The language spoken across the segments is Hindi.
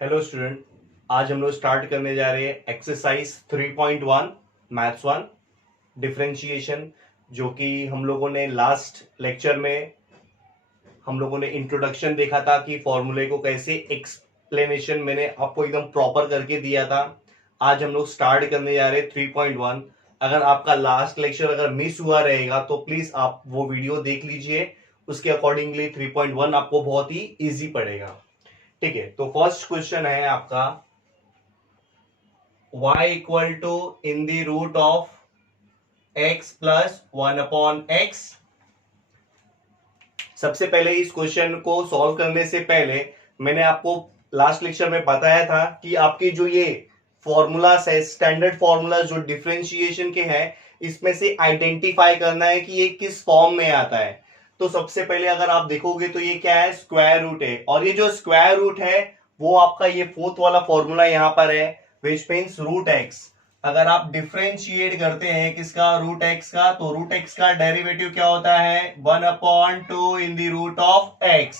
हेलो स्टूडेंट, आज हम लोग स्टार्ट करने जा रहे हैं एक्सरसाइज 3.1 मैथ्स 1 डिफरेंशिएशन, जो कि हम लोगों ने लास्ट लेक्चर में हम लोगों ने इंट्रोडक्शन देखा था कि फॉर्मूले को कैसे एक्सप्लेनेशन मैंने आपको एकदम प्रॉपर करके दिया था। आज हम लोग स्टार्ट करने जा रहे हैं 3.1। अगर आपका लास्ट लेक्चर अगर मिस हुआ रहेगा तो प्लीज आप वो वीडियो देख लीजिए, उसके अकॉर्डिंगली 3.1 आपको बहुत ही इजी पड़ेगा। ठीक है, तो फर्स्ट क्वेश्चन है आपका y equal to in the root of x plus 1/x। सबसे पहले इस क्वेश्चन को सॉल्व करने से पहले मैंने आपको लास्ट लेक्चर में बताया था कि आपके जो ये फॉर्मूलास है, स्टैंडर्ड फॉर्मूला जो डिफरेंशिएशन के हैं, इसमें से आइडेंटिफाई करना है कि ये किस फॉर्म में आता है। तो सबसे पहले अगर आप देखोगे तो ये क्या है, स्क्वायर रूट है, और ये जो स्क्वायर रूट है वो आपका ये फोर्थ वाला फॉर्मूला यहां पर है, विच मीन्स रूट एक्स। अगर आप डिफरेंशिएट करते हैं किसका, रूट एक्स का, तो रूट एक्स का डेरिवेटिव क्या होता है, 1/2 in the root of x.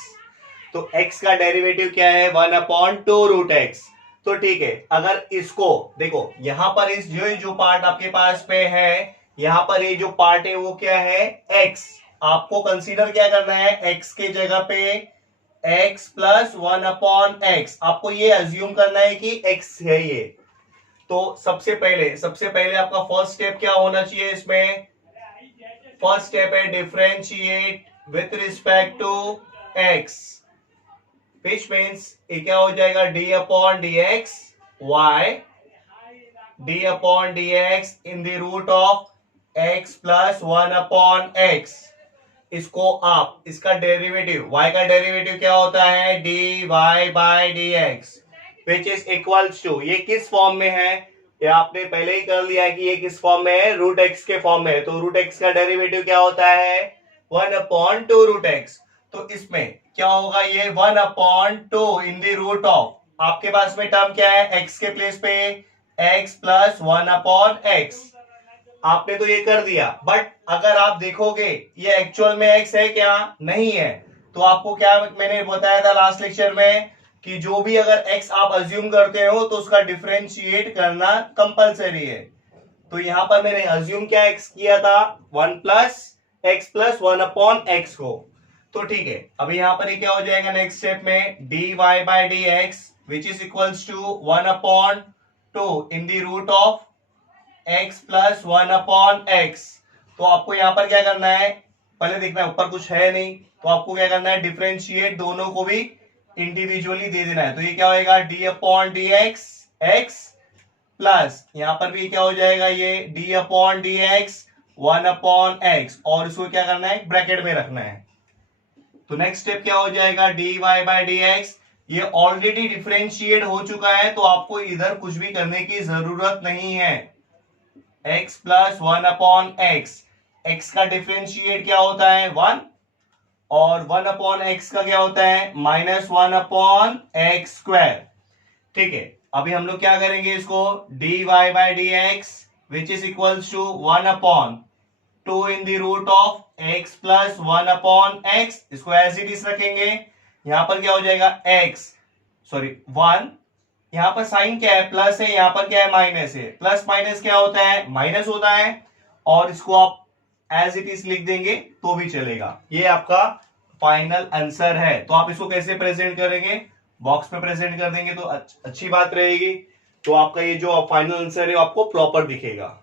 तो x का डेरिवेटिव क्या है, 1/2 रूट एक्स। तो ठीक है, अगर इसको देखो यहां पर इस जो पार्ट आपके पास पे है, यहां पर ये जो पार्ट है वो क्या है, x। आपको कंसीडर क्या करना है, x के जगह पे x प्लस 1/x। आपको ये अज्यूम करना है कि x है ये। तो सबसे पहले आपका फर्स्ट स्टेप क्या होना चाहिए इसमें, फर्स्ट स्टेप है differentiate with respect to x, which means ये क्या हो जाएगा, d/dx y d/dx in the root of x plus 1/x। इसको आप इसका डेरिवेटिव y का डेरिवेटिव क्या होता है, dy/dx, which is equals to, ये किस फॉर्म में है, ये आपने पहले ही कर लिया है कि ये किस फॉर्म में है, रूट एक्स के फॉर्म में है। तो रूट एक्स का डेरिवेटिव क्या होता है, 1/2 रूट एक्स। तो इसमें क्या होगा, ये 1/2 इन द रूट ऑफ, आपके पास में टर्म क्या है, x के प्लेस पे x प्लस 1/x। आपने तो ये कर दिया, बट अगर आप देखोगे ये एक्चुअल में x है क्या, नहीं है। तो आपको क्या मैंने बताया था लास्ट लेक्चर में कि जो भी अगर x आप अज्यूम करते हो तो उसका डिफरेंशिएट करना कंपलसरी है। तो यहां पर मैंने अज्यूम क्या x किया था, 1 प्लस x प्लस 1/x को। तो ठीक है, अभी यहां पर ये क्या हो जाएगा नेक्स्ट स्टेप में, dy/dx which is equals to 1/2 in the root of x plus 1/x। तो आपको यहां पर क्या करना है, पहले देखना है ऊपर कुछ है नहीं, तो आपको क्या करना है, डिफरेंशिएट दोनों को भी इंडिविजुअली दे देना है। तो ये क्या होएगा, d/dx x प्लस यहां पर भी क्या हो जाएगा, ये d/dx 1/x, और इसको क्या करना है, ब्रैकेट में रखना है। तो नेक्स्ट स्टेप क्या हो जाएगा, dy/dx, ये ऑलरेडी डिफरेंशिएट हो चुका है तो आपको इधर कुछ भी करने की जरूरत नहीं है। x प्लस 1/x, x का डिफरेंशिएट क्या होता है, 1, और 1/x का क्या होता है, -1/x²। ठीक है, अभी हम लोग क्या करेंगे, इसको dy/dx which is equals to 1/2 in the root of x plus 1/x, इसको एज इट इज रखेंगे। यहां पर क्या हो जाएगा, x सॉरी 1, यहां पर साइन क्या है, प्लस है, यहां पर क्या है, माइनस है। प्लस माइनस क्या होता है, माइनस होता है, और इसको आप एज इट इज लिख देंगे तो भी चलेगा। ये आपका फाइनल आंसर है। तो आप इसको कैसे प्रेजेंट करेंगे, बॉक्स पे प्रेजेंट कर देंगे तो अच्छी बात रहेगी। तो आपका ये जो फाइनल आंसर है आपको प्रॉपर दिखेगा।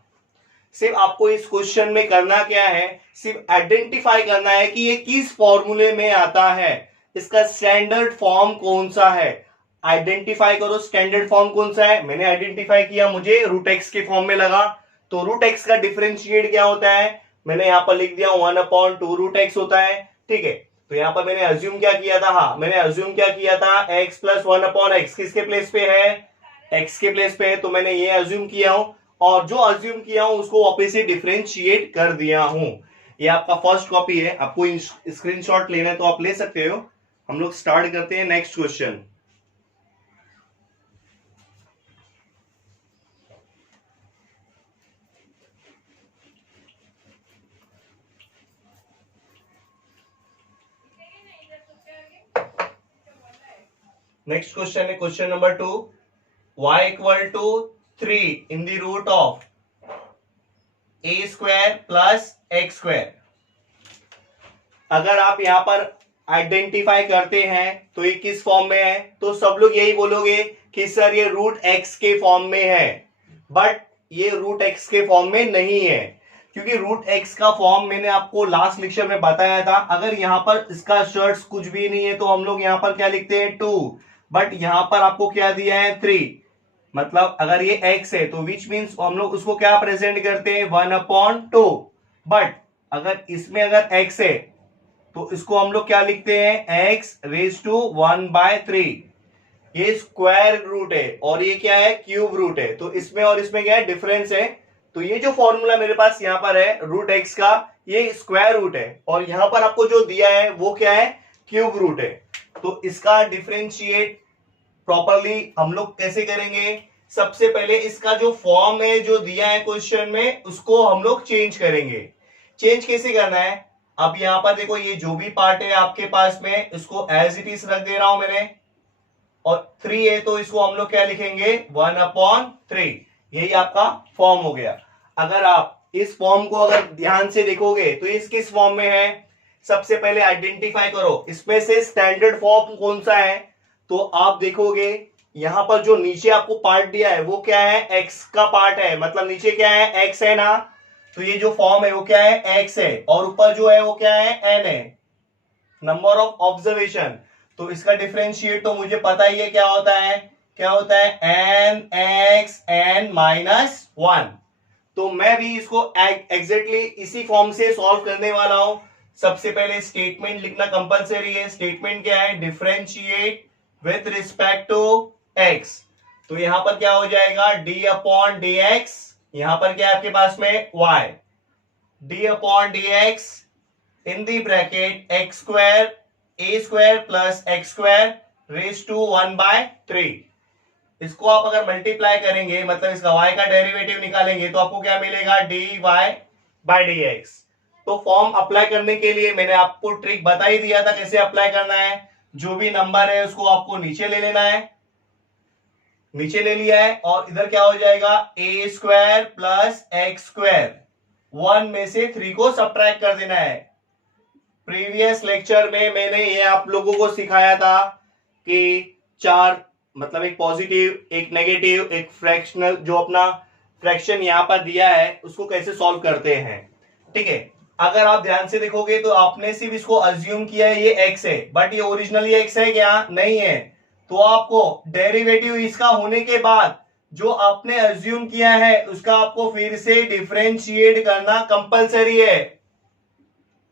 सिर्फ आपको इस क्वेश्चन में करना क्या है, सिर्फ आइडेंटिफाई करना है कि ये किस फॉर्मूले में आता है, इसका स्टैंडर्ड फॉर्म कौन सा है। आइडेंटिफाई करो स्टैंडर्ड फॉर्म कौन सा है। मैंने आइडेंटिफाई किया, मुझे रूट एक्स के फॉर्म में लगा। तो रूट एक्स का डिफरेंशिएट क्या होता है, मैंने यहां पर लिख दिया 1/2 रूट एक्स होता है। ठीक है, तो यहां पर मैंने अज्यूम क्या किया था, हाँ मैंने अज्यूम क्या किया था, x प्लस 1/x किसके प्लेस पे है, x के प्लेस पे है, तो मैंने ये अज्यूम किया हूं, और जो अज्यूम किया हूं उसको वापस से डिफरेंशिएट कर दिया हूं। ये आपका फर्स्ट कॉपी है, आपको स्क्रीनशॉट लेना है तो आप ले सकते हो। हम लोग स्टार्ट करते हैं नेक्स्ट क्वेश्चन। नेक्स्ट क्वेश्चन है question number 2, y equal to 3 in the root of a square plus x square. अगर आप यहां पर आइडेंटिफाई करते हैं तो ये किस फॉर्म में है, तो सब लोग यही बोलोगे कि सर ये रूट एक्स के फॉर्म में है, बट ये रूट एक्स के फॉर्म में नहीं है, क्योंकि रूट एक्स का फॉर्म मैंने आपको लास्ट लेक्चर में बताया था। अगर यहां पर इसका शर्ट्स कुछ भी नहीं है तो हम लोग यहां पर क्या लिखते हैं 2, बट यहां पर आपको क्या दिया है 3, मतलब अगर ये x है तो विच मीन्स हम लोग उसको क्या प्रेजेंट करते हैं 1/2, बट अगर इसमें अगर x है तो इसको हम लोग क्या लिखते हैं x⁻⁴। ये स्क्वायर रूट है और ये क्या है क्यूब रूट है, तो इसमें और इसमें क्या है डिफरेंस है। तो ये जो फॉर्मूला मेरे पास यहां पर है रूट एक्स का, ये स्क्वायर रूट है और यहां पर आपको जो दिया है वो क्या है क्यूब रूट है। तो इसका डिफरेंशिएट प्रॉपरली हम लोग कैसे करेंगे, सबसे पहले इसका जो फॉर्म है जो दिया है क्वेश्चन में उसको हम लोग चेंज करेंगे। चेंज कैसे करना है, अब यहां पर देखो ये जो भी पार्ट है आपके पास में इसको एज इट इज रख दे रहा हूं मैंने, और 3 है तो इसको हम लोग क्या लिखेंगे 1/3, यही आपका फॉर्म हो गया। अगर आप इस फॉर्म को अगर ध्यान से देखोगे तो इस किस फॉर्म में है, सबसे पहले आइडेंटिफाई करो इसमें से स्टैंडर्ड फॉर्म कौन सा है। तो आप देखोगे यहां पर जो नीचे आपको पार्ट दिया है वो क्या है एक्स का पार्ट है, मतलब नीचे क्या है एक्स है ना, तो ये जो फॉर्म है वो क्या है एक्स है, और ऊपर जो है वो क्या है एन है, नंबर ऑफ ऑब्जर्वेशन। तो इसका डिफरेंशिएट तो मुझे पता ही है क्या होता है, क्या होता है एन एक्स एन माइनस 1। तो मैं भी इसको एग्जैक्टली इसी फॉर्म से सॉल्व करने वाला हूं। सबसे पहले स्टेटमेंट लिखना कंपलसरी है। स्टेटमेंट क्या है, differentiate with respect to x. तो यहां पर क्या हो जाएगा d/dx, यहां पर क्या है आपके पास में y, d/dx in the bracket x square a square plus x square raise to 1/3। इसको आप अगर मल्टीप्लाई करेंगे मतलब इसका y का डेरिवेटिव निकालेंगे तो आपको क्या मिलेगा dy/dx। तो फॉर्म अप्लाई करने के लिए मैंने आपको ट्रिक बता ही दिया था कैसे अप्लाई करना है। जो भी नंबर है उसको आपको नीचे ले लेना है, नीचे ले लिया है, और इधर क्या हो जाएगा a square plus x square, 1 में से 3 को सब्ट्रैक्ट कर देना है। प्रीवियस लेक्चर में मैंने ये आप लोगों को सिखाया था कि 4 मतलब एक पॉजिटिव एक नेगेटिव एक फ्रैक्शनल, जो अपना फ्रैक्शन यहां पर दिया है उसको कैसे सॉल्व करते हैं। ठीक है, अगर आप ध्यान से देखोगे तो आपने सिर्फ इसको अज्यूम किया है ये x है, बट ये ओरिजिनली x है क्या, नहीं है। तो आपको डेरिवेटिव इसका होने के बाद जो आपने अज्यूम किया है उसका आपको फिर से डिफरेंशिएट करना कंपलसरी है।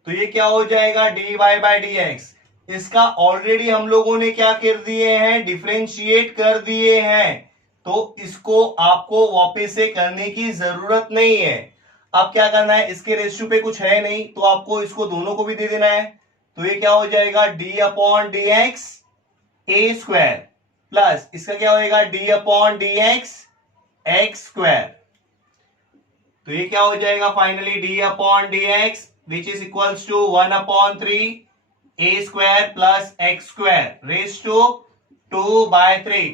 तो ये क्या हो जाएगा dy/dx, इसका ऑलरेडी हम लोगों ने क्या कर दिए हैं डिफरेंशिएट कर दिए हैं, तो इसको आपको वापस से करने की जरूरत नहीं है। अब क्या करना है, इसके रेशियो पे कुछ है नहीं तो आपको इसको दोनों को भी दे देना है। तो ये क्या हो जाएगा d/dx a स्क्वायर प्लस इसका क्या होएगा d/dx एक्स स्क्वायर। तो ये क्या हो जाएगा finally d/dx which is equals to 1/3 a square plus x square raise to 2/3।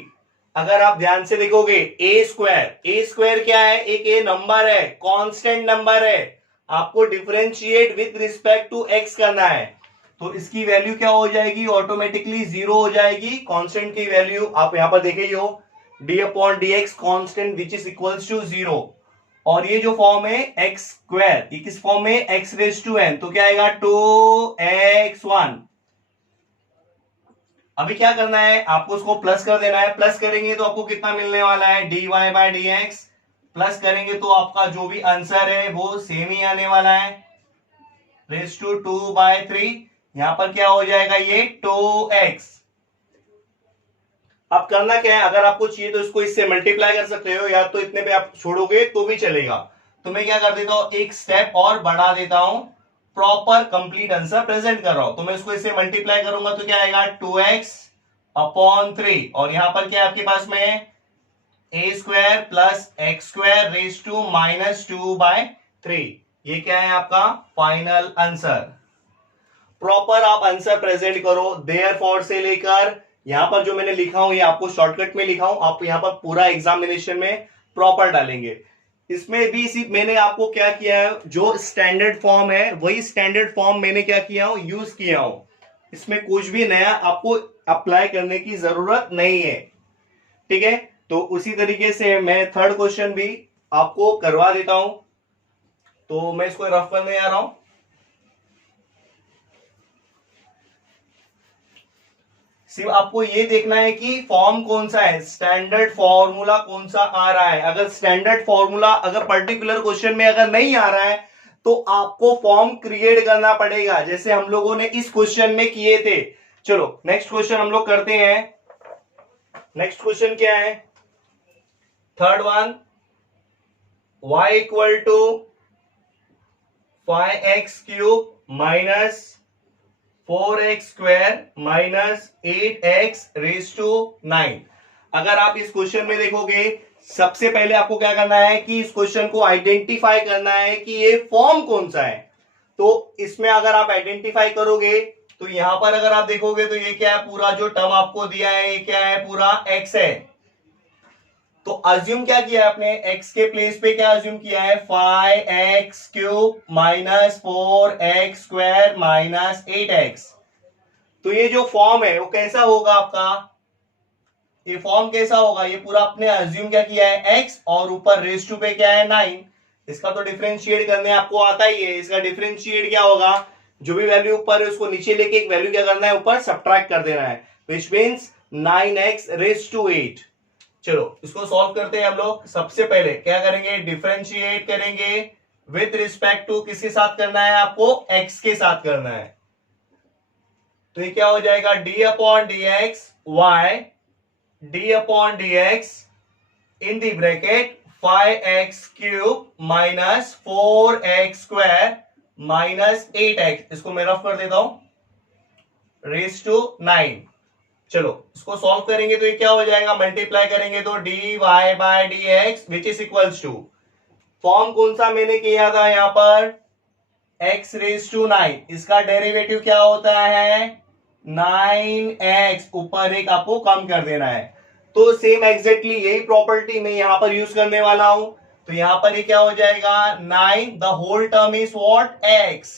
अगर आप ध्यान से देखोगे ए स्क्वायर क्या है, एक ए नंबर है, कांस्टेंट नंबर है, आपको differentiate with respect to x करना है। तो इसकी वैल्यू क्या हो जाएगी ऑटोमेटिकली 0 हो जाएगी। कांस्टेंट की वैल्यू आप यहां पर देखे हो d/dx constant which is equals to 0, और ये जो फॉर्म है एक्स स्क्वायर ये किस फॉर्म में x⁻n, तो क्या आएगा 2x1। अभी क्या करना है आपको उसको प्लस कर देना है, प्लस करेंगे तो आपको कितना मिलने वाला है dy/dx, प्लस करेंगे तो आपका जो भी आंसर है वो सेम ही आने वाला है रेज टू 2/3। यहां पर क्या हो जाएगा ये 2x। अब करना क्या है, अगर आपको चाहिए तो इसको इससे मल्टीप्लाई कर सकते हो या तो इतने पे आप छोड़ोगे तो भी चलेगा। तो मैं क्या कर देता हूं एक स्टेप और बढ़ा देता हूं, प्रॉपर कंप्लीट आंसर प्रेजेंट कर रहा हूं। तो मैं इसको इससे मल्टीप्लाई करूंगा तो क्या आएगा 2x/3, और यहां पर क्या आपके पास में a square plus x square raise to -2/3। ये क्या है आपका फाइनल आंसर। प्रॉपर आप आंसर प्रेजेंट करो, देयरफॉर से लेकर यहाँ पर जो मैंने लिखा हूं ये आपको शॉर्टकट में लिखा हूं, आप यहाँ पर पूरा एग्जामिनेशन में प्रॉपर डालेंगे। इसमें भी सिर्फ मैंने आपको क्या किया है, जो स्टैंडर्ड फॉर्म है वही स्टैंडर्ड फॉर्म मैंने क्या किया हूं, यूज किया हूं। इसमें कुछ भी नया आपको अप्लाई करने की जरूरत नहीं है, ठीक है। तो उसी तरीके से मैं थर्ड क्वेश्चन भी आपको करवा देता हूं। तो मैं इसको रफ करने आ रहा हूं। सिर्फ आपको ये देखना है कि फॉर्म कौन सा है, स्टैंडर्ड फॉर्मूला कौन सा आ रहा है। अगर स्टैंडर्ड फॉर्मूला अगर पर्टिकुलर क्वेश्चन में अगर नहीं आ रहा है तो आपको फॉर्म क्रिएट करना पड़ेगा, जैसे हम लोगों ने इस क्वेश्चन में किए थे। चलो नेक्स्ट क्वेश्चन हम लोग करते हैं। नेक्स्ट क्वेश्चन क्या है, third one, y equal to 5x cube minus 4x square minus 8x raise to 9। अगर आप इस क्वेश्चन में देखोगे, सबसे पहले आपको क्या करना है कि इस क्वेश्चन को आइडेंटिफाई करना है कि ये फॉर्म कौन सा है। तो इसमें अगर आप आइडेंटिफाई करोगे तो यहां पर अगर आप देखोगे तो ये क्या है, पूरा जो टर्म आपको दिया है ये क्या है, पूरा x है। तो अज्यूम क्या किया है आपने, x के प्लेस पे क्या अज्यूम किया है, 5x cube minus 4x square minus 8x। तो ये जो फॉर्म है वो कैसा होगा आपका, ये फॉर्म कैसा होगा, ये पूरा आपने अज्यूम क्या किया है x, और ऊपर रेज टू पे क्या है 9। इसका तो डिफरेंशिएट करने आपको आता ही है। इसका डिफरेंशिएट क्या होगा, जो भी वैल्यू ऊपर है उसको नीचे लेके एक वैल्यू क्या करना है, ऊपर सब्ट्रैक्ट कर देना है, which means 9x raise to 8। चलो इसको सॉल्व करते हैं हम लोग। सबसे पहले क्या करेंगे, डिफरेंशिएट करेंगे विथ रिस्पेक्ट टू किसके साथ करना है, आपको x के साथ करना है। तो ये क्या हो जाएगा, d upon d x y, d upon d x in the bracket 5x cube minus 4x square minus 8x, इसको मैं रफ कर देता हूं, रेज टू 9। चलो इसको सॉल्व करेंगे तो ये क्या हो जाएगा, मल्टीप्लाई करेंगे तो d y by d x which is equals to, form कौन सा मैंने किया था यहां पर, x रेज टू 9, इसका डेरिवेटिव क्या होता है 9x, ऊपर एक आपको कम कर देना है। तो सेम एग्जैक्टली यही प्रॉपर्टी मैं यहां पर यूज करने वाला हूं। तो यहां पर ये क्या हो जाएगा 9, the whole term is what x,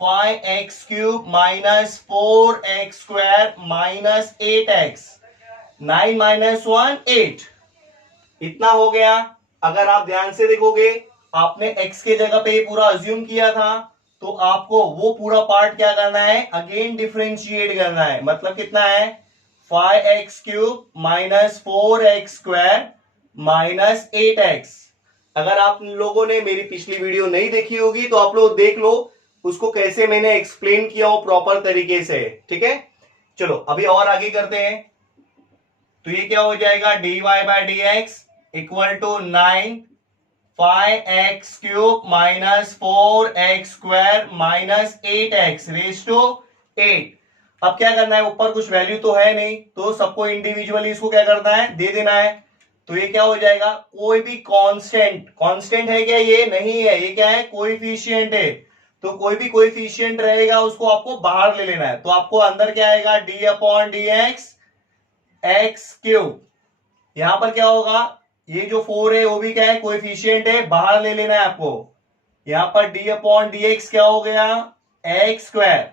5x cube minus 4x square minus 8x, 9 minus 1 8, इतना हो गया। अगर आप ध्यान से देखोगे, आपने x के जगह पे पूरा अज्यूम किया था, तो आपको वो पूरा पार्ट क्या करना है, अगेन डिफरेंशिएट करना है। मतलब कितना है 5x cube minus 4x square minus 8x। अगर आप लोगों ने मेरी पिछली वीडियो नहीं देखी होगी तो आप लोग देख लो, उसको कैसे मैंने एक्सप्लेन किया हो प्रॉपर तरीके से, ठीक है। चलो अभी और आगे करते हैं। तो ये क्या हो जाएगा, d y by d x equal to 9 5x cube minus 4x square minus 8x raise to 8। अब क्या करना है, ऊपर कुछ वैल्यू तो है नहीं, तो सबको इंडिविजुअली इसको क्या करना है, दे देना है। तो ये क्या हो जाएगा, कोई भी कांस्टेंट, कांस्टेंट है क्या, ये नहीं है, ये क्या है कोएफिशिएंट है। तो कोई भी कोएफिशिएंट रहेगा उसको आपको बाहर ले लेना है। तो आपको अंदर क्या आएगा, d upon d x x cube, यहां पर क्या होगा, ये जो 4 है वो भी क्या है कोएफिशिएंट है, बाहर ले लेना है आपको। यहां पर डी अपॉन डी एक्स क्या हो गया, एक्स स्क्वायर।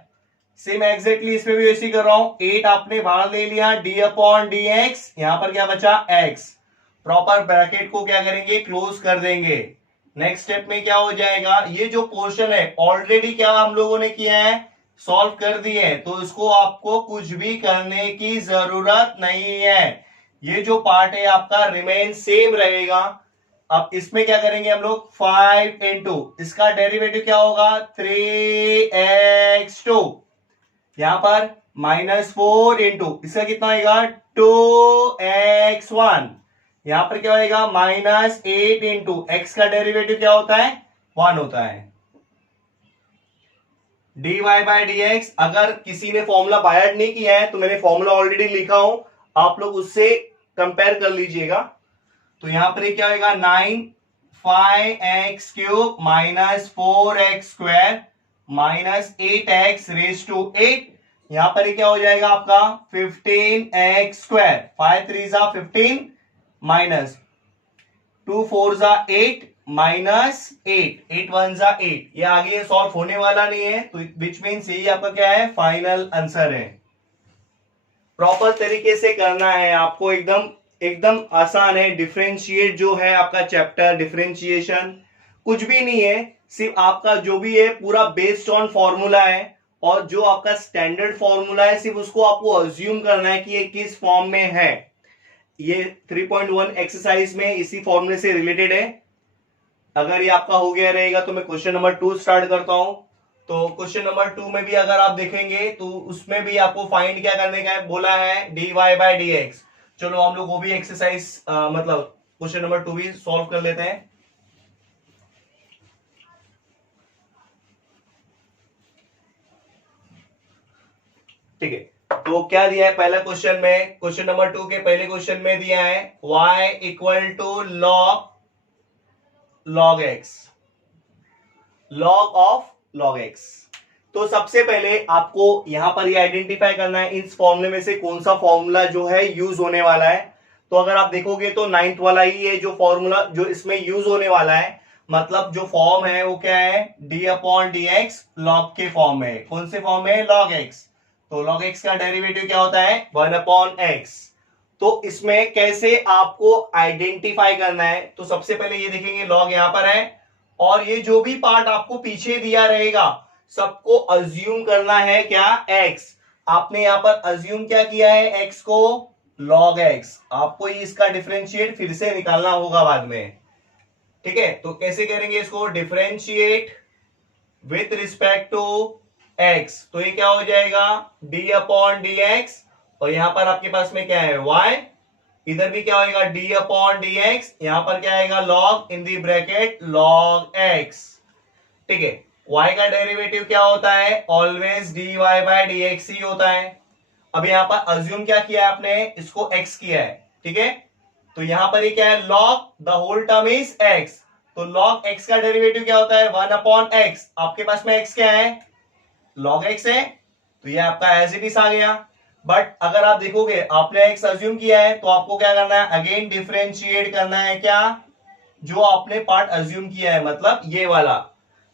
सेम एग्जैक्टली इसमें भी वैसे ही कर रहा हूं, 8 आपने बाहर ले लिया, डी अपॉन डी एक्स, यहां पर क्या बचा एक्स। प्रॉपर ब्रैकेट को क्या करेंगे, क्लोज कर देंगे। नेक्स्ट स्टेप में क्या हो जाएगा, ये जो पोर्शन है ऑलरेडी क्या हम लोगों ने किया है, सॉल्व कर दिए हैं, तो इसको आपको कुछ भी करने की जरूरत नहीं है। ये जो पार्ट है आपका रिमेन सेम रहेगा। अब इसमें क्या करेंगे हम लोग, 5 इंटू इसका डेरिवेटिव क्या होगा 3x2, यहां पर माइनस 4 इंटू इसका कितना आएगा 2x1, यहां पर क्या होगा माइनस 8 इंटू एक्स का डेरिवेटिव क्या होता है 1 होता है। D y by d x, अगर किसी ने फॉर्मूला बायर्ड नहीं किया है तो मैंने फॉर्मूला ऑलरेडी लिखा हूं, आप लोग उससे कंपेयर कर लीजिएगा। तो यहां पर क्या होगा 9 5x cube minus 4x square minus 8x raise to 8। यहां पर ये क्या हो जाएगा आपका 15x², 5 3 जा 15 माइनस 2 4 जा 8 माइनस 8, 8 1 जा 8। ये आगे सॉल्व होने वाला नहीं है, तो विच मीन्स यही आपका क्या है, फाइनल आंसर है। प्रॉपर तरीके से करना है आपको, एकदम एकदम आसान है। डिफरेंशिएट जो है आपका चैप्टर, डिफरेंशिएशन कुछ भी नहीं है, सिर्फ आपका जो भी है पूरा बेस्ड ऑन फॉर्मूला है, और जो आपका स्टैंडर्ड फॉर्मूला है सिर्फ उसको आपको अज्यूम करना है कि ये किस फॉर्म में है। ये 3.1 एक्सरसाइज में इसी फॉर्मूले से रिलेटेड है। अगर ये आपका हो गया रहेगा तो मैं क्वेश्चन नंबर 2 स्टार्ट करता हूं। तो क्वेश्चन नंबर 2 में भी अगर आप देखेंगे तो उसमें भी आपको फाइंड क्या करने का है, बोला है dy बाय dx। चलो हम लोग वो भी एक्सरसाइज मतलब क्वेश्चन नंबर 2 भी सॉल्व कर लेते हैं। ठीक है, तो क्या दिया है पहला क्वेश्चन में, क्वेश्चन नंबर 2 के पहले क्वेश्चन में दिया है y equal to log x, log of log x। तो सबसे पहले आपको यहां पर ये आइडेंटिफाई करना है इस फॉर्मूले में से कौन सा फॉर्मूला जो है यूज होने वाला है। तो अगर आप देखोगे तो 9th वाला ही है जो फॉर्मूला जो इसमें यूज होने वाला है। मतलब जो फॉर्म है वो क्या है, d upon d x log के फॉर्म में। कौन से फॉर्म में, log x। तो log x का डेरिवेटिव क्या होता है, 1 अपॉन x। तो इसमें कैसे आपको आइडेंटिफाई करना है, तो सबसे पहले ये देखेंगे log यहां पर है, और ये जो भी पार्ट आपको पीछे दिया रहेगा सबको अज्यूम करना है क्या, x। आपने यहां पर अज्यूम क्या किया है, x को log x। आपको इसका डिफरेंशिएट फिर से निकालना होगा बाद में। ठीक है, तो कैसे करेंगे इसको, differentiate with respect to x। तो ये क्या हो जाएगा, d अपॉन डी एक्स, और यहां पर आपके पास में क्या है, y। इधर भी क्या होगा, d अपॉन डी एक्स, यहां पर क्या आएगा, log in the bracket log x। ठीक है, y का डेरिवेटिव क्या होता है, ऑलवेज dy बाय dx ही होता है। अब यहां पर अज्यूम क्या किया है आपने, इसको x किया है। ठीक है, तो यहां पर ये क्या है, log the whole term is x। तो log x का डेरिवेटिव क्या होता है, 1 अपॉन x। आपके पास में x क्या है, log x है, तो ये आपका एज इट इज आ गया। बट अगर आप देखोगे आपने x अज्यूम किया है, तो आपको क्या करना है, अगेन डिफरेंशिएट करना है क्या, जो आपने पार्ट अज्यूम किया है, मतलब ये वाला।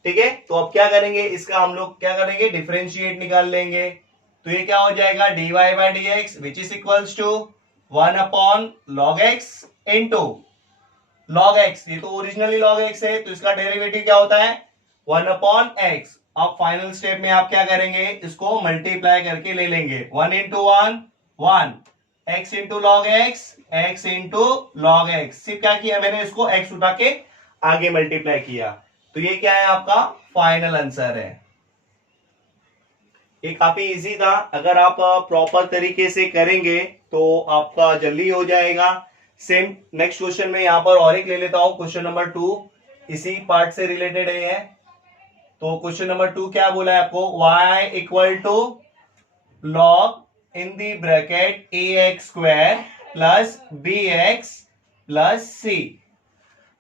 ठीक है, तो अब क्या करेंगे, इसका हम लोग क्या करेंगे, डिफरेंशिएट निकाल लेंगे। तो ये क्या हो जाएगा, dy by d x which is equals to 1 upon log x into log x। ये तो ओरिजिनली log x है, तो इसका डेरिवेटिव क्या होता है, 1 अपॉन x। अब फाइनल स्टेप में आप क्या करेंगे, इसको मल्टीप्लाई करके ले लेंगे, 1 into 1 1, x into log x, x into log x. सिर्फ क्या किया मैंने, इसको x उठा के आगे मल्टीप्लाई किया। तो ये क्या है, आपका फाइनल आंसर है। ये काफी इजी था, अगर आप प्रॉपर तरीके से करेंगे तो आपका जल्दी हो जाएगा। सेम नेक्स्ट क्वेश्चन में यहां पर और एक ले लेता हूं, क्वेश्चन नंबर 2 इसी पार्ट से रिलेटेड है। तो क्वेश्चन नंबर 2 क्या बोला है आपको, y equal to log in the bracket ax² plus bx plus c।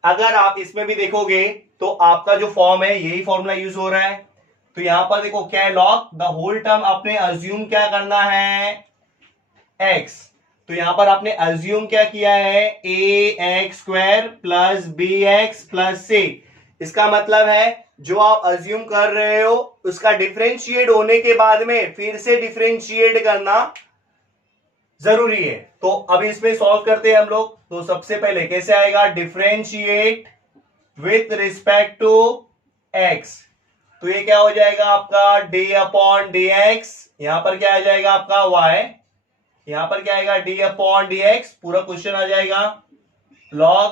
अगर आप इसमें भी देखोगे तो आपका जो फॉर्म है यही फॉर्मूला यूज हो रहा है। तो यहां पर देखो क्या है, लॉग द होल टर्म आपने अज्यूम क्या करना है, x। तो यहां पर आपने अज्यूम क्या किया है, ax² plus bx plus c। इसका मतलब है जो आप अज्यूम कर रहे हो उसका डिफरेंशिएट होने के बाद में फिर से डिफरेंशिएट करना जरूरी है। तो अभी इसमें सॉल्व करते हैं हम लोग। तो सबसे पहले कैसे आएगा, differentiate with respect to x। तो ये क्या हो जाएगा आपका, d अपॉन डी एक्स, यहां पर क्या आ जाएगा आपका y, यहां पर क्या आएगा d अपॉन डी एक्स, पूरा क्वेश्चन आ जाएगा log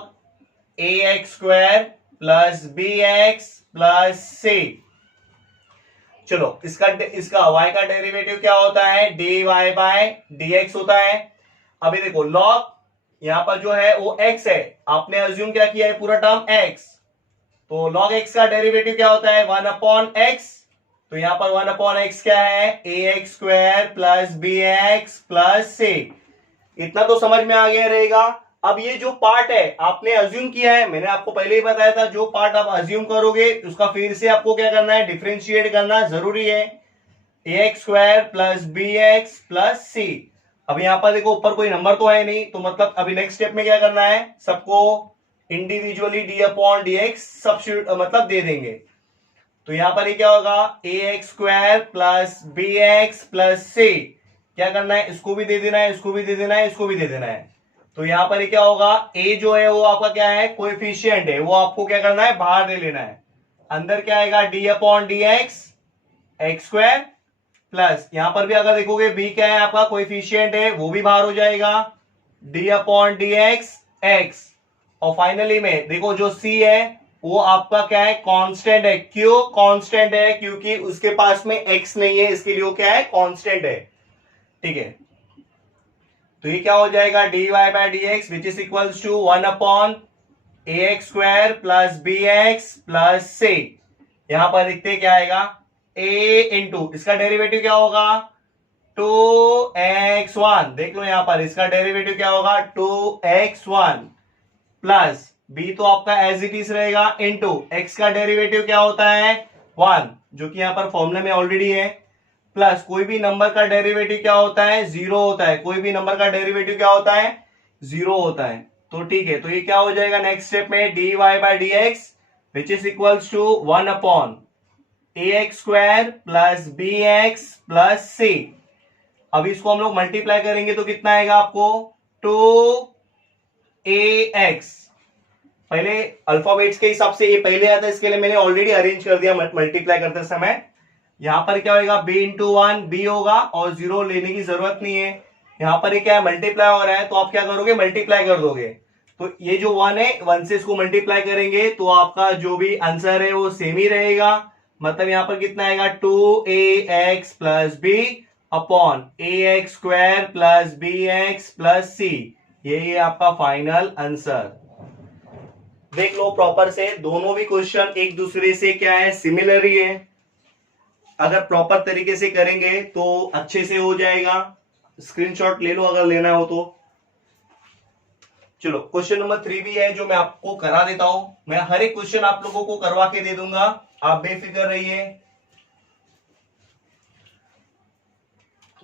ax² plus bx plus c। चलो इसका y का डेरिवेटिव क्या होता है, dy बाय dx होता है। अभी देखो log यहां पर जो है वो x है, आपने अज्यूम क्या किया है, पूरा टर्म x। तो log x का डेरिवेटिव क्या होता है, 1 अपॉन x। तो यहां पर 1 अपॉन x क्या है, ax² plus bx plus c। इतना तो समझ में आ गया रहेगा। अब ये जो पार्ट है आपने अज्यूम किया है, मैंने आपको पहले ही बताया था, जो पार्ट आप अज्यूम करोगे उसका फिर से आपको क्या करना है, डिफरेंशिएट करना जरूरी है। ax square plus bx plus c। अब यहां पर देखो ऊपर कोई नंबर तो है नहीं, तो मतलब अभी नेक्स्ट स्टेप में क्या करना है, सबको individually d upon dx substitute मतलब दे देंगे। तो यहां पर ये क्या होगा, ax square plus bx plus c। क्या करना है, इसको भी दे देना है, इसको भी दे देना है, इसको भी दे देना है। तो यहां पर ये क्या होगा, a जो है वो आपका क्या है, कोएफिशिएंट है, वो आपको क्या करना है, बाहर ले लेना है। अंदर क्या आएगा, d upon d x square plus यहां पर भी अगर देखोगे b क्या है आपका, कोएफिशिएंट है, वो भी बाहर हो जाएगा, d अपॉन डी एक्स। और फाइनली में देखो जो c है वो आपका क्या है, कांस्टेंट है। क्यों कांस्टेंट है, क्योंकि उसके पास में x नहीं है, इसके लिए वो क्या है, कांस्टेंट है। ठीक है, तो ये क्या हो जाएगा, dy by d x which is equals to 1 upon a x square plus b x plus c. यहां पर लिखते क्या आएगा, a इंटू इसका डेरिवेटिव क्या होगा, 2x1। देख लो यहां पर इसका डेरिवेटिव क्या होगा, 2x1 प्लस b तो आपका एज इट इज रहेगा, इंटू x का डेरिवेटिव क्या होता है, 1, जो कि यहां पर फॉर्मूले में ऑलरेडी है, प्लस कोई भी नंबर का डेरिवेटिव क्या होता है, 0 होता है। कोई भी नंबर का डेरिवेटिव क्या होता है, 0 होता है। तो ठीक है, तो ये क्या हो जाएगा नेक्स्ट स्टेप में, dy by d x which is equals to 1 upon a x square plus b x plus c. अब इसको हम लोग मल्टीप्लाई करेंगे तो कितना आएगा आपको, 2ax। पहले अल्फाबेट्स के हिसाब से ये पहले आता है, इसके लिए मैंने ऑलरेडी अरेंज कर दिया मल्टीप्लाई करते समय। यहां पर क्या होगा, b इंटू 1 b होगा, और 0 लेने की जरूरत नहीं है। यहां पर क्या है, मल्टीप्लाई हो रहा है, तो आप क्या करोगे, मल्टीप्लाई कर दोगे। तो ये जो 1 है, 1 से इसको मल्टीप्लाई करेंगे तो आपका जो भी आंसर है वो सेम ही रहेगा। मतलब यहां पर कितना आएगा, 2ax plus b upon a x square plus b x plus c. ये आपका फाइनल आंसर। देख लो प्रॉपर से, दोनों भी क्वेश्चन एक दूसरे से क्या है, सिमिलर ही है। अगर प्रॉपर तरीके से करेंगे तो अच्छे से हो जाएगा। स्क्रीनशॉट ले लो अगर लेना हो तो। चलो क्वेश्चन नंबर 3 भी है जो मैं आपको करा देता हूं। मैं हर एक क्वेश्चन आप लोगों को करवा के दे दूंगा, आप बेफिक्र रहिए।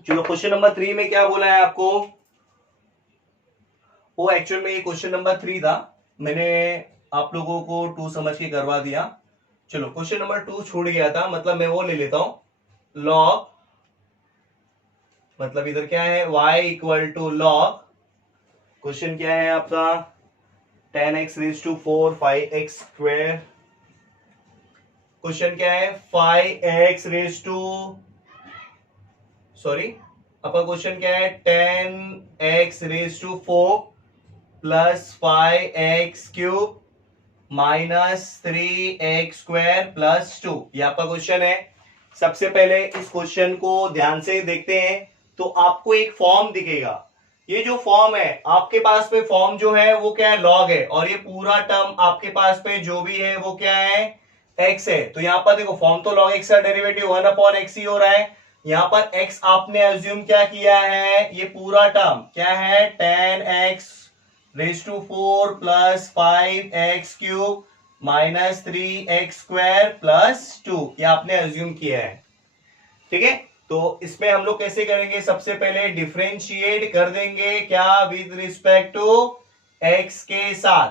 चलो क्वेश्चन नंबर 3 में क्या बोला है आपको, वो एक्चुअल में ये क्वेश्चन नंबर 3 था, मैंने आप लोगों को 2 समझ के करवा दिया। चलो क्वेश्चन नंबर 2 छूट गया था, मतलब मैं वो ले लेता हूं, लॉग, मतलब इधर क्या है, y equal to log, question क्या है आपका, 10x raise to 4 5x square. Question क्या है, 5x रेज टू, सॉरी आपका क्वेश्चन क्या है, 10x raise to 4 plus 5x cube minus 3x square plus 2। ये आपका क्वेश्चन है। सबसे पहले इस क्वेश्चन को ध्यान से देखते हैं तो आपको एक फॉर्म दिखेगा। ये जो फॉर्म है आपके पास पे, फॉर्म जो है वो क्या है, लॉग है, और ये पूरा टर्म आपके पास पे जो भी है वो क्या है, x है। तो यहां पर देखो फॉर्म तो log x का डेरिवेटिव 1 अपॉन x ही हो रहा है। यहां पर x आपने अज्यूम क्या किया है, ये पूरा टर्म क्या है, 10x raise to 4 plus 5x cube minus 3x square plus 2, ये आपने अज्यूम किया है। ठीक है, तो इसमें हम लोग कैसे करेंगे, सबसे पहले डिफरेंशिएट कर देंगे क्या, विद रिस्पेक्ट टू x के साथ।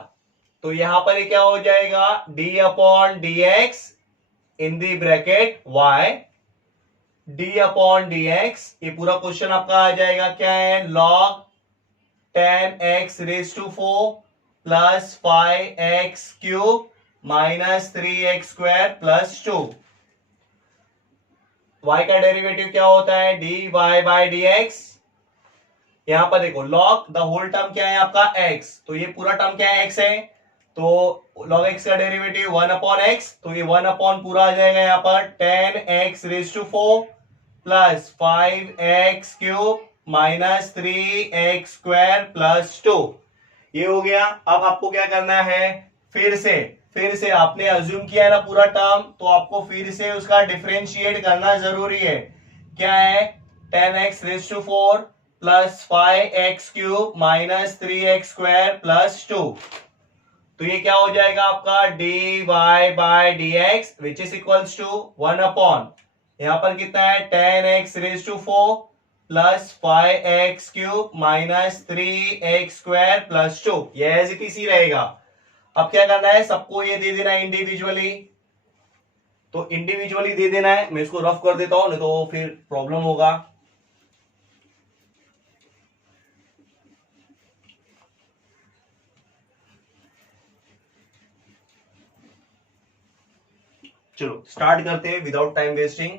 तो यहां पर क्या हो जाएगा, d upon d x in the bracket y, d upon d x, ये पूरा क्वेश्चन आपका आ जाएगा क्या है, log 10x raise to 4 plus 5x cube minus 3x square plus 2। y का डेरिवेटिव क्या होता है, dy बाय डी एक्स। यहां पर देखो log द होल टर्म क्या है आपका x, तो ये पूरा टर्म क्या है, x है, तो log x का डेरिवेटिव 1 अपॉन x, तो ये 1 अपॉन पूरा आ जाएगा यहाँ पर 10x raise to 4 plus 5x cube minus 3x square plus 2। ये हो गया। अब आपको क्या करना है, फिर से आपने अज्यूम किया है ना पूरा टर्म, तो आपको फिर से उसका डिफरेंशिएट करना जरूरी है। क्या है, 10x raise to 4 plus 5x cube minus 3x square plus 2। तो ये क्या हो जाएगा आपका, dy by d x which is equals to 1 upon यहां पर कितना है 10x⁴ plus 5x³ minus 3x² plus 2, ये एज इट इज ही रहेगा। अब क्या करना है, सबको ये दे देना है इंडिविजुअली, तो इंडिविजुअली दे देना है। मैं इसको रफ कर देता हूं, नहीं तो फिर प्रॉब्लम होगा। चलो स्टार्ट करते हैं विदाउट टाइम वेस्टिंग।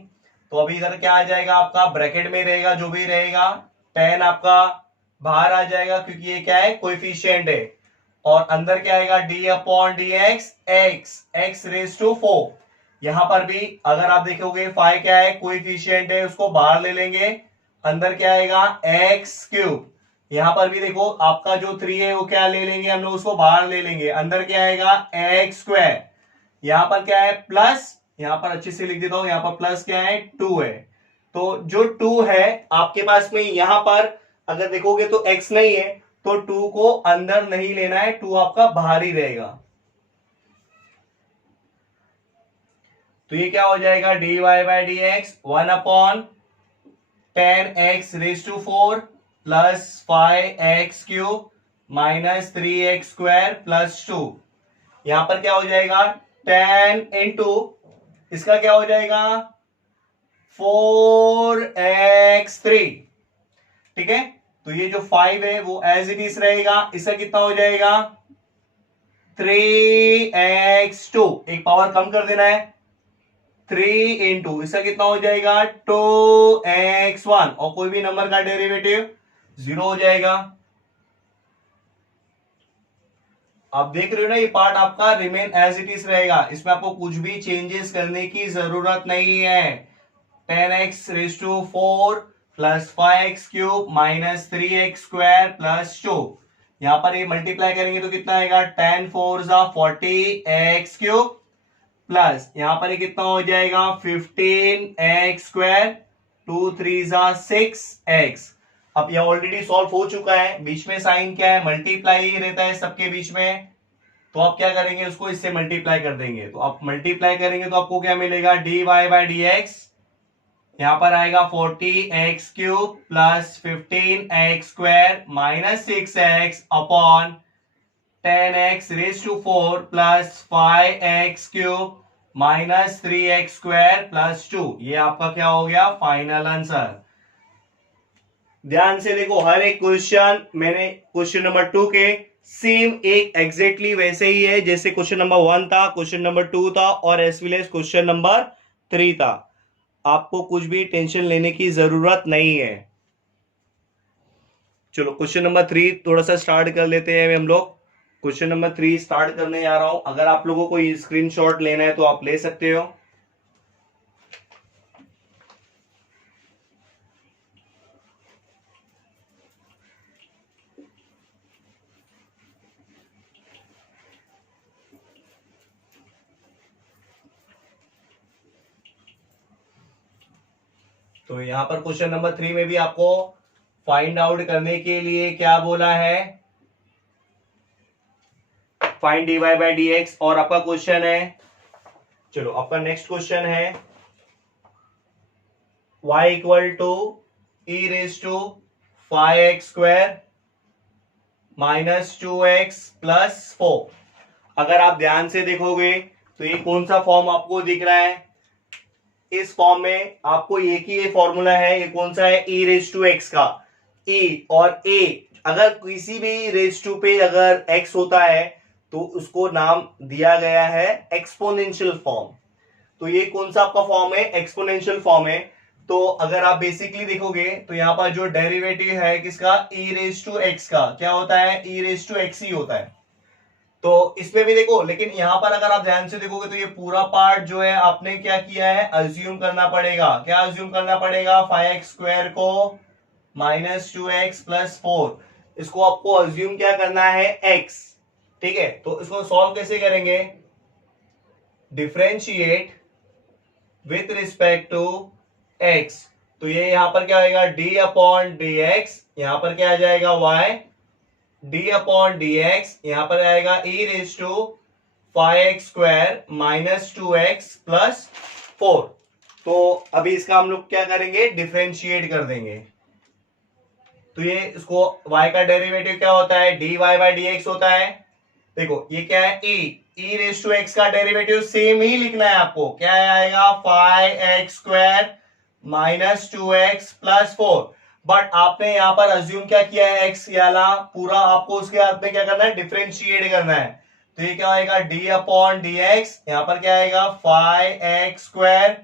तो अभी इधर क्या आ जाएगा, आपका ब्रैकेट में रहेगा जो भी रहेगा, 10 आपका बाहर आ जाएगा क्योंकि ये क्या है कोएफिशिएंट है, और अंदर क्या आएगा d/dx x⁴। यहां पर भी अगर आप देखोगे 5 क्या है कोएफिशिएंट है, उसको बाहर ले लेंगे, अंदर क्या आएगा x³। यहां पर भी देखो आपका जो 3 है वो क्या ले लेंगे हम लोग, उसको बाहर ले लेंगे, अंदर क्या आएगा x²। यहां पर क्या है प्लस, यहां पर अच्छे से लिख देता हूं, यहां पर प्लस क्या है 2 है। तो जो 2 है आपके पास में, यहां पर अगर देखोगे तो x नहीं है, तो 2 को अंदर नहीं लेना है, 2 आपका बाहर ही रहेगा। तो ये क्या हो जाएगा dy/dx 1/10x⁴ plus 5x³ minus 3x² plus 2। यहां पर क्या हो जाएगा 10 इंटू इसका क्या हो जाएगा 4x3। ठीक है, तो ये जो 5 है वो एज इट इज रहेगा, इसका कितना हो जाएगा 3x2, एक पावर कम कर देना है, 3 इंटू इसका कितना हो जाएगा 2x1, और कोई भी नंबर का डेरिवेटिव 0 हो जाएगा। आप देख रहे हो ना, ये पार्ट आपका रिमेन एज इट इज रहेगा, इसमें आपको कुछ भी चेंजेस करने की जरूरत नहीं है। 10x⁴ plus 5x³ minus 3x² plus 2, यहां पर ये मल्टीप्लाई करेंगे तो कितना आएगा 10⁴ 40x³ प्लस यहां पर ये कितना हो जाएगा 15x², 2 3 6x। अब यह ऑलरेडी सॉल्व हो चुका है, बीच में साइन क्या है मल्टीप्लाई ही रहता है सबके बीच में, तो आप क्या करेंगे उसको इससे मल्टीप्लाई कर देंगे, तो आप मल्टीप्लाई करेंगे तो आपको क्या मिलेगा dy/dx, यहां पर आएगा 40x³ plus 15x² minus 6x upon 10x⁴ plus 5x³ minus 3x² plus 2। ये आपका क्या हो गया फाइनल आंसर। ध्यान से देखो, हर एक क्वेश्चन मैंने क्वेश्चन नंबर 2 के सेम एक एग्जैक्टली वैसे ही है जैसे क्वेश्चन नंबर 1 था, क्वेश्चन नंबर 2 था और as well as question number 3 था। आपको कुछ भी टेंशन लेने की जरूरत नहीं है। चलो क्वेश्चन नंबर 3 थोड़ा सा स्टार्ट कर लेते हैं हम लोग। क्वेश्चन नंबर 3 स्टार्ट करने जा रहा हूं, अगर आप लोगों को स्क्रीनशॉट लेना है तो आप ले सकते हो। तो यहां पर क्वेश्चन नंबर 3 में भी आपको फाइंड आउट करने के लिए क्या बोला है, फाइंड dy/dx, और आपका क्वेश्चन है, चलो आपका नेक्स्ट क्वेश्चन है y equal to e⁵ minus 2x plus 4। अगर आप ध्यान से देखोगे तो ये कौन सा फॉर्म आपको दिख रहा है, इस फॉर्म में आपको एक ही ये फॉर्मूला है, ये कौन सा है e⁵x का, e और a, अगर किसी भी रेस टू पे अगर x होता है तो उसको नाम दिया गया है एक्सपोनेंशियल फॉर्म। तो ये कौन सा आपका फॉर्म है एक्सपोनेंशियल फॉर्म है। तो अगर आप बेसिकली देखोगे तो यहां पर जो डेरिवेटिव है किसका e⁵x का क्या होता है e⁵x ही होता है। तो इसमें भी देखो, लेकिन यहां पर अगर आप ध्यान से देखोगे तो ये पूरा पार्ट जो है आपने क्या किया है अज्यूम करना पड़ेगा, क्या अज्यूम करना पड़ेगा 5x² को माइनस 2x प्लस 4, इसको आपको अज्यूम क्या करना है x। ठीक है, तो इसको सॉल्व कैसे करेंगे, differentiate with respect to x। तो ये यहां पर क्या आएगा d/dx, यहां पर क्या आ जाएगा y, d/dx यहां पर आएगा e⁵ 5x² minus 2x plus 4। तो अभी इसका हम लोग क्या करेंगे, डिफरेंशिएट कर देंगे। तो ये इसको y का डेरिवेटिव क्या होता है, dy बाई डी एक्स होता है। देखो ये क्या है, e रेस टू एक्स का डेरिवेटिव सेम ही लिखना है आपको, क्या आएगा 5x² minus 2x plus 4। But आपने यहाँ पर अज्यूम क्या किया है, x वाला पूरा आपको उसके हाथ में क्या करना है, डिफरेंशिएट करना है। तो ये क्या आएगा, d अपॉन डी एक्स, यहाँ पर क्या आएगा 5x²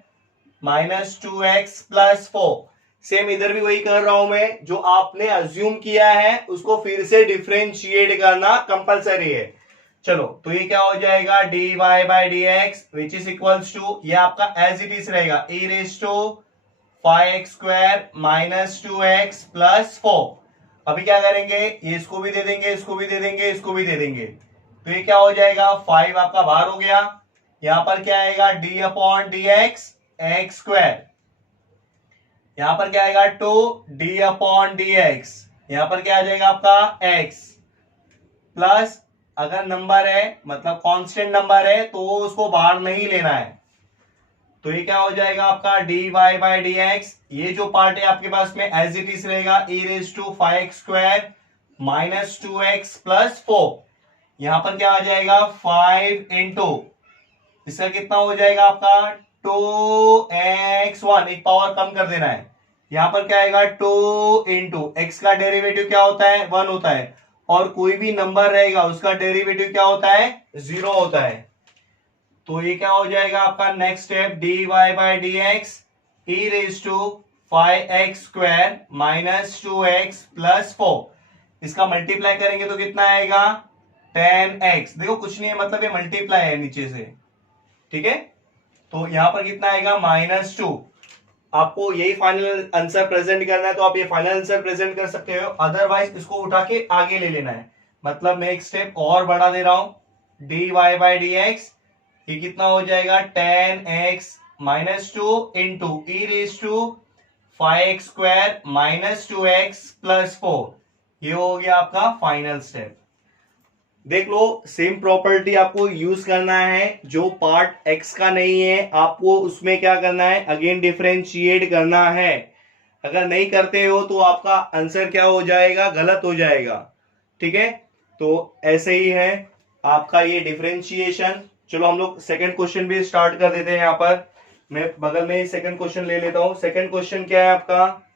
minus 2x plus 4। Same इधर भी वही कर रहा हूं मैं, जो आपने अज्यूम किया है उसको फिर से डिफरेंशिएट करना कंपलसरी है। चलो तो ये क्या हो जाएगा, dy by d x which is equals to, ये आपका एज इट इज रहेगा e raise to 5x² minus 2x plus 4। अभी क्या करेंगे, ये इसको भी दे देंगे, इसको भी दे देंगे, इसको भी दे देंगे। तो ये क्या हो जाएगा, 5 आपका बाहर हो गया। यहां पर क्या आएगा, d upon d x x², यहां पर क्या आएगा 2d अपॉन डी एक्स, यहां पर क्या आ जाएगा आपका x प्लस, अगर नंबर है मतलब कांस्टेंट नंबर है तो उसको बाहर नहीं लेना है। तो ये क्या हो जाएगा आपका dy बाई डी एक्स, ये जो पार्ट है आपके पास में एज इट इज रहेगा e raise to 5x² minus 2x plus 4। यहां पर क्या आ जाएगा 5 इंटू, इसका कितना हो जाएगा आपका 2x1, एक पावर कम कर देना है। यहां पर क्या आएगा 2 इंटू एक्स का डेरिवेटिव क्या होता है, 1 होता है, और कोई भी नंबर रहेगा उसका डेरिवेटिव क्या होता है, 0 होता है। तो ये क्या हो जाएगा आपका next step, dy by d x e raise to 5x² minus 2x plus 4। इसका मल्टीप्लाई करेंगे तो कितना आएगा 10x। देखो कुछ नहीं है, मतलब ये मल्टीप्लाई है नीचे से, ठीक है। तो यहां पर कितना आएगा -2। आपको यही फाइनल आंसर प्रेजेंट करना है तो आप ये फाइनल आंसर प्रेजेंट कर सकते हो, अदरवाइज इसको उठा के आगे ले लेना है। मतलब मैं एक स्टेप और बढ़ा दे रहा हूं, dy बाई डी एक्स, ये कितना हो जाएगा 10x minus 2 into e raise to 5x² minus 2x plus 4। ये हो गया आपका फाइनल स्टेप। देख लो सेम प्रॉपर्टी आपको यूज करना है, जो पार्ट x का नहीं है आपको उसमें क्या करना है, अगेन डिफरेंशिएट करना है। अगर नहीं करते हो तो आपका आंसर क्या हो जाएगा, गलत हो जाएगा, ठीक है। तो ऐसे ही है आपका ये डिफरेंशिएशन। चलो हम लोग सेकंड क्वेश्चन भी स्टार्ट कर देते हैं। यहां पर मैं बगल में ही सेकंड क्वेश्चन ले लेता हूं। सेकंड क्वेश्चन क्या है आपका,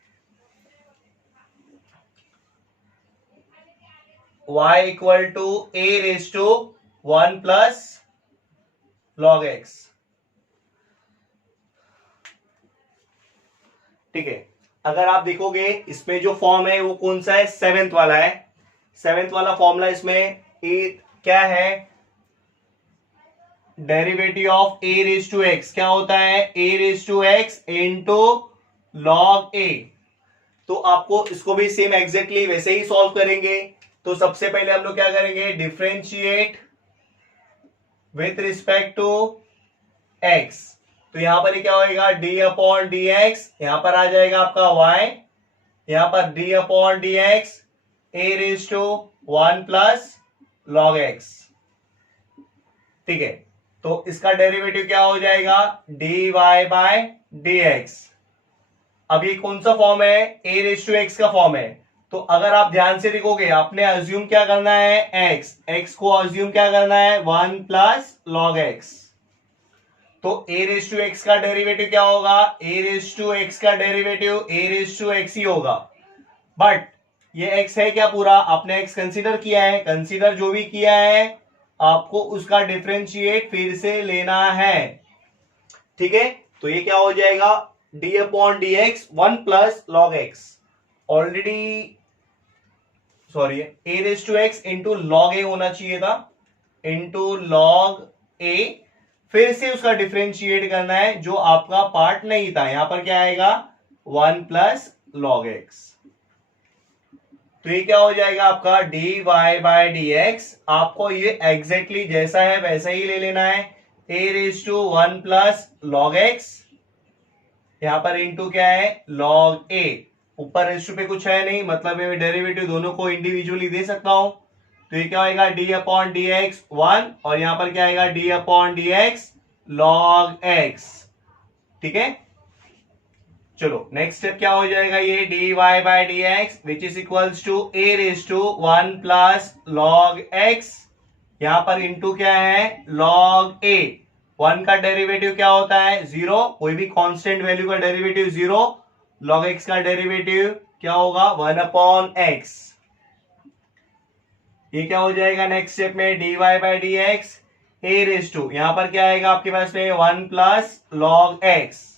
y equal to a raise to 1 plus log x, ठीक है। अगर आप देखोगे इसमें जो फॉर्म है वो कौन सा है, सेवेंथ वाला है। सेवेंथ वाला फॉर्मूला इसमें a क्या है, derivative of a raise to x क्या होता है, a raise to x into log a। तो आपको इसको भी सेम एग्जैक्टली वैसे ही सॉल्व करेंगे। तो सबसे पहले हम लोग क्या करेंगे, differentiate with respect to x। तो यहां पर क्या होएगा, d अपॉन डी एक्स, यहां पर आ जाएगा आपका y, यहां पर d upon d x a raise to 1 plus log x, ठीक है। तो इसका डेरिवेटिव क्या हो जाएगा, dy बाई डी एक्स। अब ये कौन सा फॉर्म है, a रेस टू x का फॉर्म है। तो अगर आप ध्यान से देखोगे आपने अज्यूम क्या करना है, x को अज्यूम क्या करना है 1 प्लस log x। तो a रेस टू x का डेरिवेटिव क्या होगा, a रेस टू x का derivative a raise to x ही होगा। बट ये x है क्या पूरा, आपने x कंसीडर किया है, कंसीडर जो भी किया है आपको उसका डिफरेंशिएट फिर से लेना है, ठीक है। तो ये क्या हो जाएगा, d upon d x 1 plus log x, already sorry a raise to x into log a होना चाहिए था, इंटू लॉग ए, फिर से उसका डिफरेंशिएट करना है जो आपका पार्ट नहीं था। यहां पर क्या आएगा 1 प्लस log x। तो ये क्या हो जाएगा आपका dy बाई डी एक्स, आपको ये एग्जैक्टली जैसा है वैसा ही ले लेना है, a raise to 1 plus log x, यहां पर इंटू क्या है log a, ऊपर रेशियो पे कुछ है नहीं, मतलब मैं डेरिवेटिव दोनों को इंडिविजुअली दे सकता हूं। तो ये क्या आएगा d अपॉन डी एक्स 1, और यहां पर क्या आएगा d upon d x log x, ठीक है। चलो नेक्स्ट स्टेप क्या हो जाएगा, ये dy by d x which is equals to a raise to 1 plus log x, यहां पर इंटू क्या है लॉग ए, 1 का डेरिवेटिव क्या होता है 0, कोई भी कांस्टेंट वैल्यू का डेरिवेटिव 0, लॉग एक्स का डेरिवेटिव क्या होगा 1 अपॉन एक्स। ये क्या हो जाएगा नेक्स्ट स्टेप में dy by d x a raise to, यहां पर क्या आएगा आपके पास में 1 प्लस लॉग एक्स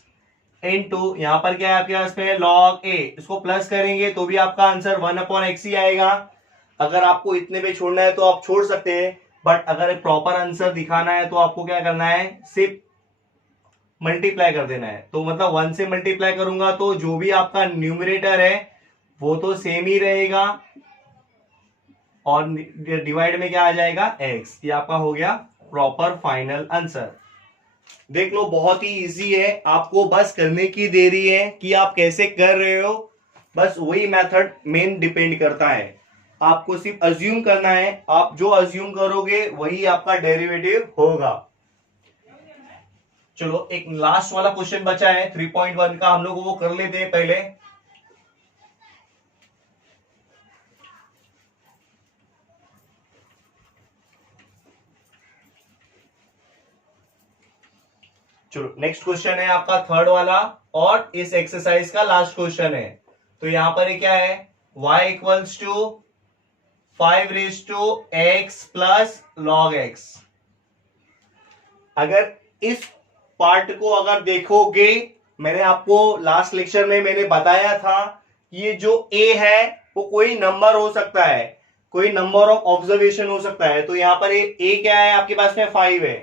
इनटू यहां पर क्या है आपके पास में लॉग ए, इसको प्लस करेंगे तो भी आपका आंसर 1 अपॉन एक्स ही आएगा। अगर आपको इतने पे छोड़ना है तो आप छोड़ सकते हैं, बट अगर प्रॉपर आंसर दिखाना है तो आपको क्या करना है, सिर्फ मल्टीप्लाई कर देना है। तो मतलब 1 से मल्टीप्लाई करूंगा तो जो भी आपका न्यूमरेटर है वो तो सेम ही रहेगा और डिवाइड में क्या आ जाएगा एक्स। ये आपका हो गया प्रॉपर फाइनल आंसर। देख लो बहुत ही इजी है, आपको बस करने की देरी है कि आप कैसे कर रहे हो, बस वही मेथड मेन डिपेंड करता है। आपको सिर्फ अज्यूम करना है, आप जो अज्यूम करोगे वही आपका डेरिवेटिव होगा। चलो एक लास्ट वाला क्वेश्चन बचा है 3.1 का, हम लोग वो कर लेते हैं पहले। चलो नेक्स्ट क्वेश्चन है आपका थर्ड वाला और इस एक्सरसाइज का लास्ट क्वेश्चन है। तो यहां पर क्या है y equals to 5 raise to x plus log x. अगर इस पार्ट को अगर देखोगे, मैंने आपको लास्ट लेक्चर में मैंने बताया था ये जो a है वो कोई नंबर हो सकता है, कोई नंबर ऑफ ऑब्जर्वेशन हो सकता है। तो यहां पर a क्या है आपके पास में 5 है,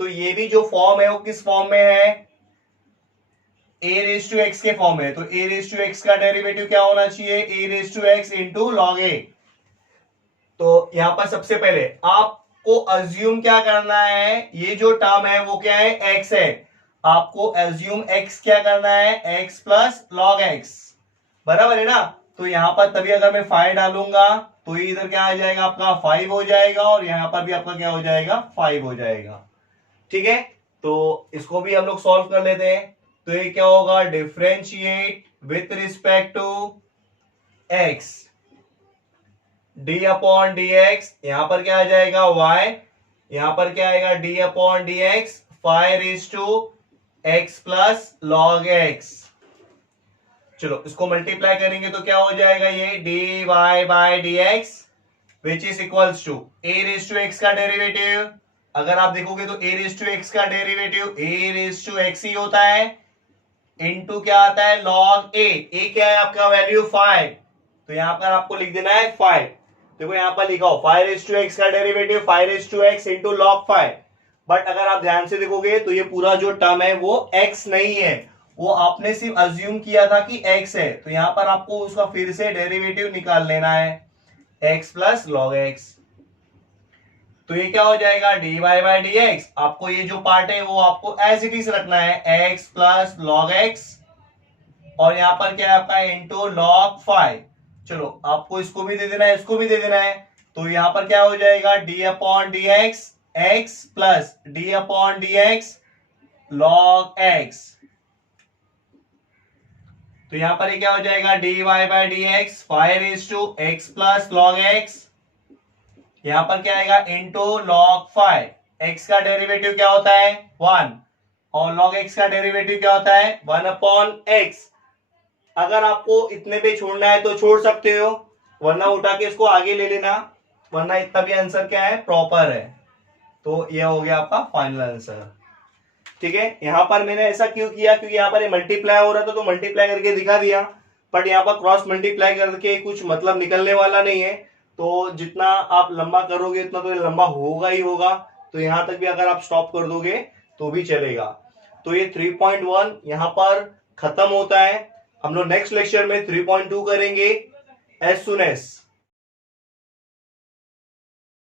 तो ये भी जो फॉर्म है वो किस फॉर्म में है, a रेज टू एक्स के फॉर्म में। तो a रेज टू एक्स का डेरिवेटिव क्या होना चाहिए, a raise to x into log a. तो यहां पर सबसे पहले आपको अज्यूम क्या करना है, ये जो टर्म है वो क्या है x है, आपको अज्यूम x क्या करना है x प्लस लॉग x, बराबर है ना। तो यहां पर तभी अगर मैं 5 डालूंगा तो ये इधर क्या आ जाएगा आपका 5 हो जाएगा और यहां पर भी आपका क्या हो जाएगा 5 हो जाएगा। ठीक है, तो इसको भी हम लोग सॉल्व कर लेते हैं। तो ये क्या होगा, differentiate with respect to x d upon d x, यहां पर क्या आ जाएगा y, यहां पर क्या आएगा d upon d x 5 raise to x plus log x. चलो इसको मल्टीप्लाई करेंगे तो क्या हो जाएगा, ये d y by d x which is equals to a raise to x का डेरिवेटिव। अगर आप देखोगे तो a रेज टू एक्स का derivative a raise to x ही होता है, इनटू क्या आता है log a क्या है आपका वैल्यू 5, तो यहां पर आपको लिख देना है 5। देखो यहां पर लिखा हो 5 रेज टू एक्स का derivative 5 raise to x into log 5। But अगर आप ध्यान से देखोगे तो ये पूरा जो टर्म है वो x नहीं है, वो आपने सिर्फ अज्यूम किया था कि x है। तो यहां पर आपको उसका फिर से डेरिवेटिव निकाल लेना है x प्लस लॉग एक्स। तो ये क्या हो जाएगा d y by d x, आपको ये जो पार्ट है वो आपको एज इट इज रखना है x प्लस लॉग एक्स और यहां पर क्या है आपका इंटू लॉग 5। चलो आपको इसको भी दे देना है, इसको भी दे देना है। तो यहां पर क्या हो जाएगा d upon d x x plus d upon d x log x. तो यहां पर ये क्या हो जाएगा d y by d x 5 raise to x plus log x, यहां पर क्या आएगा इंटू लॉग 5। एक्स का डेरिवेटिव क्या होता है 1 और लॉग एक्स का डेरिवेटिव क्या होता है 1 अपॉन एक्स। अगर आपको इतने पे छोड़ना है तो छोड़ सकते हो, वरना उठा के इसको आगे ले लेना, वरना इतना भी आंसर क्या है प्रॉपर है। तो यह हो गया आपका फाइनल आंसर। ठीक है, यहां पर मैंने ऐसा क्यों किया, क्योंकि यहां पर मल्टीप्लाई हो रहा था तो मल्टीप्लाई करके दिखा दिया, बट यहां पर क्रॉस मल्टीप्लाई करके कुछ मतलब निकलने वाला नहीं है। तो जितना आप लंबा करोगे उतना तो लंबा होगा ही होगा, तो यहां तक भी अगर आप स्टॉप कर दोगे तो भी चलेगा। तो ये 3.1 यहां पर खत्म होता है। हम लोग नेक्स्ट लेक्चर में 3.2 करेंगे एज सुन एज